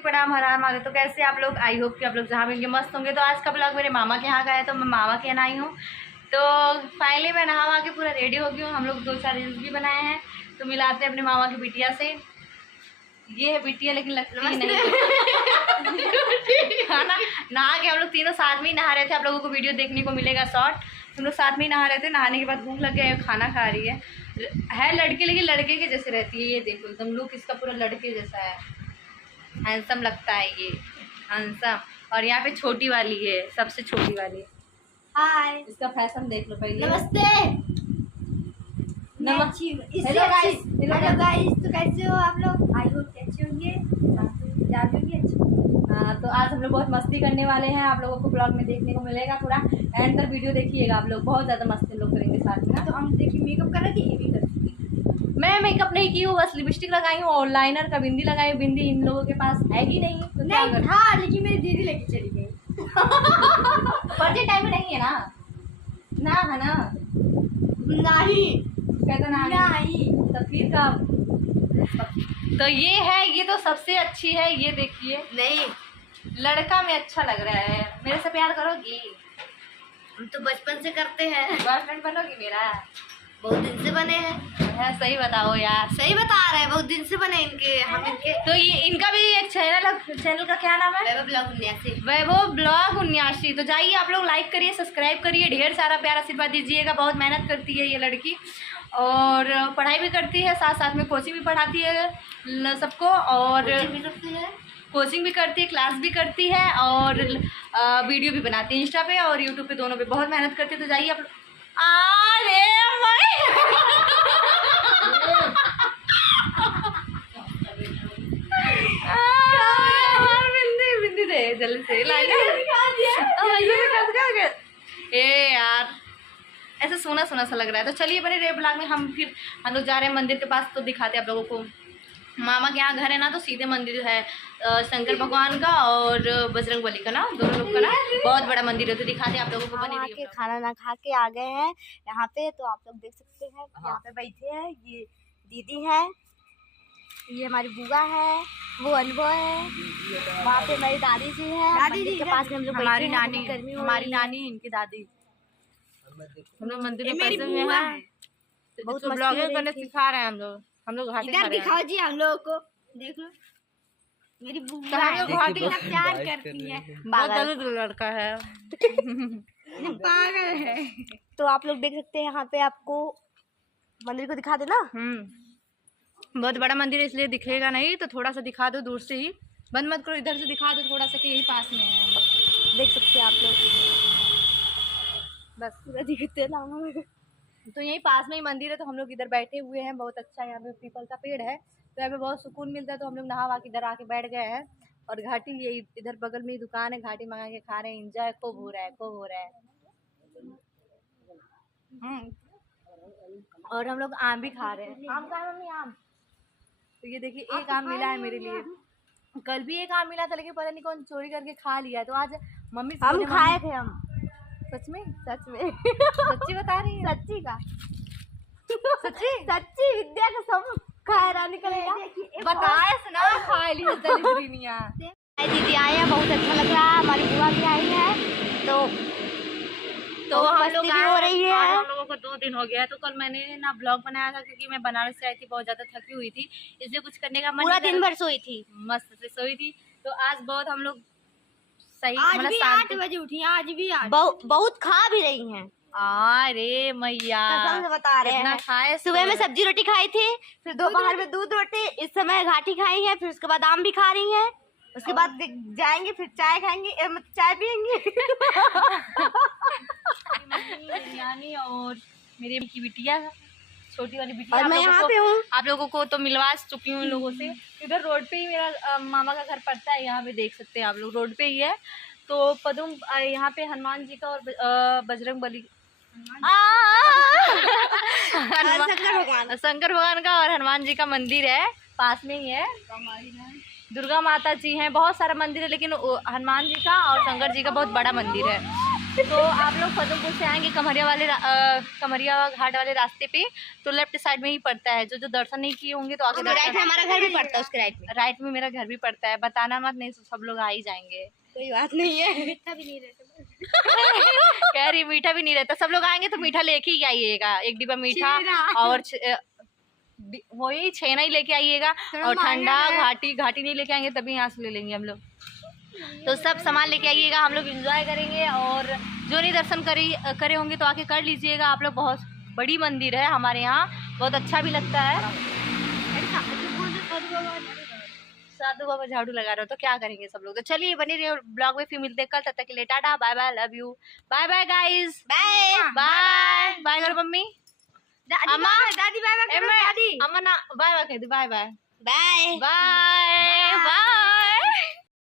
प्रणाम, हर हर महादेव। तो कैसे आप लोग? आई होप कि आप लोग जहाँ भी होंगे मस्त होंगे। तो आज का ब्लॉग मेरे मामा के यहाँ का है, तो मैं मामा के यहाँ आई हूँ। तो फाइनली मैं नहा वहा के पूरा रेडी हो गई हूँ। हम लोग 2-4 रील्स भी बनाए हैं, तो मिलाते हैं अपने मामा की बिटिया से। ये है बिटिया, लेकिन लगती ही नहीं है ना। नहा के हम लोग तीनों साथ में ही नहा रहे थे। आप लोगों को वीडियो देखने को मिलेगा शॉर्ट। हम लोग साथ में ही नहा रहे थे। नहाने के बाद भूख लग गया है, खाना खा रही है लड़के, लेकिन लड़के के जैसे रहती है। ये देखो एकदम लुक इसका पूरा लड़के जैसा है, हैंडसम लगता है ये, हैंडसम। और यहाँ पे छोटी वाली है, सबसे छोटी वाली। हाय, इसका फैशन देख लो पहले। नमस्ते। हेलो गाइस, हेलो गाइस, तो कैसे हो आप लोग? आई होप अच्छे होंगे, हाँ। तो आज हम लोग बहुत मस्ती करने वाले हैं। आप लोगों को ब्लॉग में देखने को मिलेगा, पूरा एंड तक वीडियो देखिएगा। आप लोग बहुत ज़्यादा मस्ती लोग करेंगे साथ में। तो हम देखिए मेकअप कर रहे थे, ये भी कर मैं मेकअप नहीं की हूँ, बस लिपस्टिक लगाई हूँ और लाइनर का बिंदी लगाई हूँ। बिंदी इन लोगों के पास है ही नहीं, तो क्या नहीं था, लेकिन मेरी दीदी लेके चली गई। फर्जी टाइम में नहीं है ना है ना। नहीं कहता नहीं तो फिर कब? तो ये है, ये तो सबसे अच्छी है। ये देखिए, नहीं, लड़का में अच्छा लग रहा है। मेरे से प्यार करोगी? हम तो बचपन से करते हैं। बॉयफ्रेंड बनोगी मेरा? बहुत दिन से बने हैं। सही बताओ यार। सही बता रहे हैं, बहुत दिन से बने इनके, हम इनके। तो ये इनका भी एक चैनल का क्या नाम है? वैभव ब्लॉग 79। वैभव ब्लॉग 79। तो जाइए आप लोग, लाइक करिए, सब्सक्राइब करिए, ढेर सारा प्यार आशीर्वाद दीजिएगा। बहुत मेहनत करती है ये लड़की और पढ़ाई भी करती है, साथ साथ में कोचिंग भी पढ़ाती है सबको। और कोचिंग भी करती है, क्लास भी करती है और वीडियो भी बनाती है इंस्टा पे और यूट्यूब पे, दोनों पे बहुत मेहनत करती है। तो जाइए आप। बिंदी दे जल्दी से यार, ऐसा सोना सोना सा लग रहा है। तो चलिए बने रे ब्लॉग में हम लोग जा रहे हैं मंदिर के पास। तो दिखाते हैं आप लोगों को। मामा के यहाँ घर है ना, तो सीधे मंदिर है शंकर भगवान का और बजरंग बली का ना, दोनों लोग का ना बहुत बड़ा मंदिर है। तो दिखाते हैं आप लोगों को। बने खाना ना खा के आ गए हैं यहाँ पे, तो आप लोग देख सकते हैं। यहाँ पे बैठे हैं, ये दीदी है, ये हमारी बुआ है, वो अनुभव है। वहाँ पे मेरी दादी जी है, दादी जी के पास हम लोग। हमारी नानी इनकी दादी। हम लोग मंदिर में पैसे में हैं, बहुत ब्लॉगिंग करने सिखा रहे हैं हम लोग घाटी इधर दिखाओ जी हम लोगों को, देख लो मेरी बुआ घाटी का प्यार करती है। बहुत लड़का है पागल है। तो आप लोग देख सकते हैं, यहाँ पे आपको मंदिर को दिखा देना। बहुत बड़ा मंदिर है, इसलिए दिखेगा नहीं, तो थोड़ा सा दिखा दो दूर से ही, बंद मत करो, इधर से दिखा दो थोड़ा सा कि यही पास में है। देख सकते हैं आप लोग, बस पूरा दिखते ना। तो यही पास में ही मंदिर है, तो हम लोग इधर बैठे हुए हैं। बहुत अच्छा यहाँ पे पीपल का पेड़ है, तो यहाँ पे बहुत सुकून मिलता है। तो हम लोग नहा वहा के इधर आके बैठ गए हैं। और घाटी ये इधर बगल में ही दुकान है, घाटी मंगा के खा रहे हैं। इंजॉय खूब हो रहा है। और हम लोग आम भी खा रहे हैं। आम खा मम्मी? आम तो ये देखिए, एक आम मिला है मेरे लिए। कल भी एक आम मिला था, लेकिन पता नहीं कौन चोरी करके खा लिया। तो आज मम्मी हम खाए थे। हम सच में सच्ची बता रही है। सच्ची का सच्ची विद्या का सब खाए रानी करेगा। बताए ना खा ली दलिद्रीनिया। दीदी आए हैं, बहुत अच्छा लग रहा है। हमारी बुआ भी आई है, तो हम लोग हो रही है। हम लोगों को 2 दिन हो गया है। तो कल मैंने ना ब्लॉग बनाया था, क्योंकि मैं बनारस से आई थी, बहुत ज्यादा थकी हुई थी, इसलिए कुछ करने का मन पूरा दिन भर सोई थी, मस्त से सोई थी। तो आज बहुत हम लोग सही, आज भी 8 बजे उठी, आज भी बहुत खा भी रही हैं। अरे मैया, कसम से बता रहे हैं। खाए। सुबह में सब्जी रोटी खाई थी, फिर दोपहर में दूध रोटी, इस समय घाटी खाई है, फिर उसके बाद आम भी खा रही है। उसके बाद जाएंगे, फिर चाय खाएंगे, चाय पियेंगे। बिरयानी और मेरी की बिटिया, छोटी वाली बिटिया। और मैं यहाँ पे हूँ। आप लोगों को तो मिलवा चुकी हूँ इन लोगों से। इधर रोड पे ही मेरा मामा का घर पड़ता है, यहाँ पे देख सकते हैं आप लोग, रोड पे ही है। तो पदुम यहाँ पे हनुमान जी का और बजरंग बली, शंकर भगवान का और हनुमान जी का मंदिर है, पास में ही है। दुर्गा माता जी हैं, बहुत सारा मंदिर है, लेकिन हनुमान जी का और शंकर जी का बहुत बड़ा मंदिर है। तो आप लोग फतेहपुर से आएंगे कमरिया घाट वाले रास्ते पे, तो लेफ्ट साइड में ही पड़ता है। जो दर्शन नहीं किए होंगे तो आगे राइट में हमारा घर भी पड़ता है, उसके राइट में मेरा घर भी पड़ता है। बताना मत, नहीं तो सब लोग आ ही जाएंगे। कोई बात नहीं है, मीठा भी नहीं रहता। कह रही मीठा भी नहीं रहता, सब लोग आएंगे तो मीठा लेके ही आइएगा, 1 डिब्बा मीठा और वही छेना ही लेके आइएगा, और ठंडा घाटी नहीं लेके आएंगे तभी यहाँ से ले लेंगे हम लोग। तो सब सामान लेके आइएगा, हम लोग एंजॉय करेंगे। और जो नहीं दर्शन करे होंगे तो आके कर लीजिएगा आप लोग। बहुत बड़ी मंदिर है हमारे यहाँ, बहुत अच्छा भी लगता है। साधु बाबा झाड़ू लगा रहे हो तो क्या करेंगे सब लोग। तो चलिए बने रहिए ब्लॉग में, फिर मिलते हैं कल। तब तक के लिए tata bye bye, love you, bye bye guys, bye bye bye करो मम्मी, अम्मा दादी बाय बाय, दादी अम्मा ना बाय बाय कह दो, bye bye bye bye bye.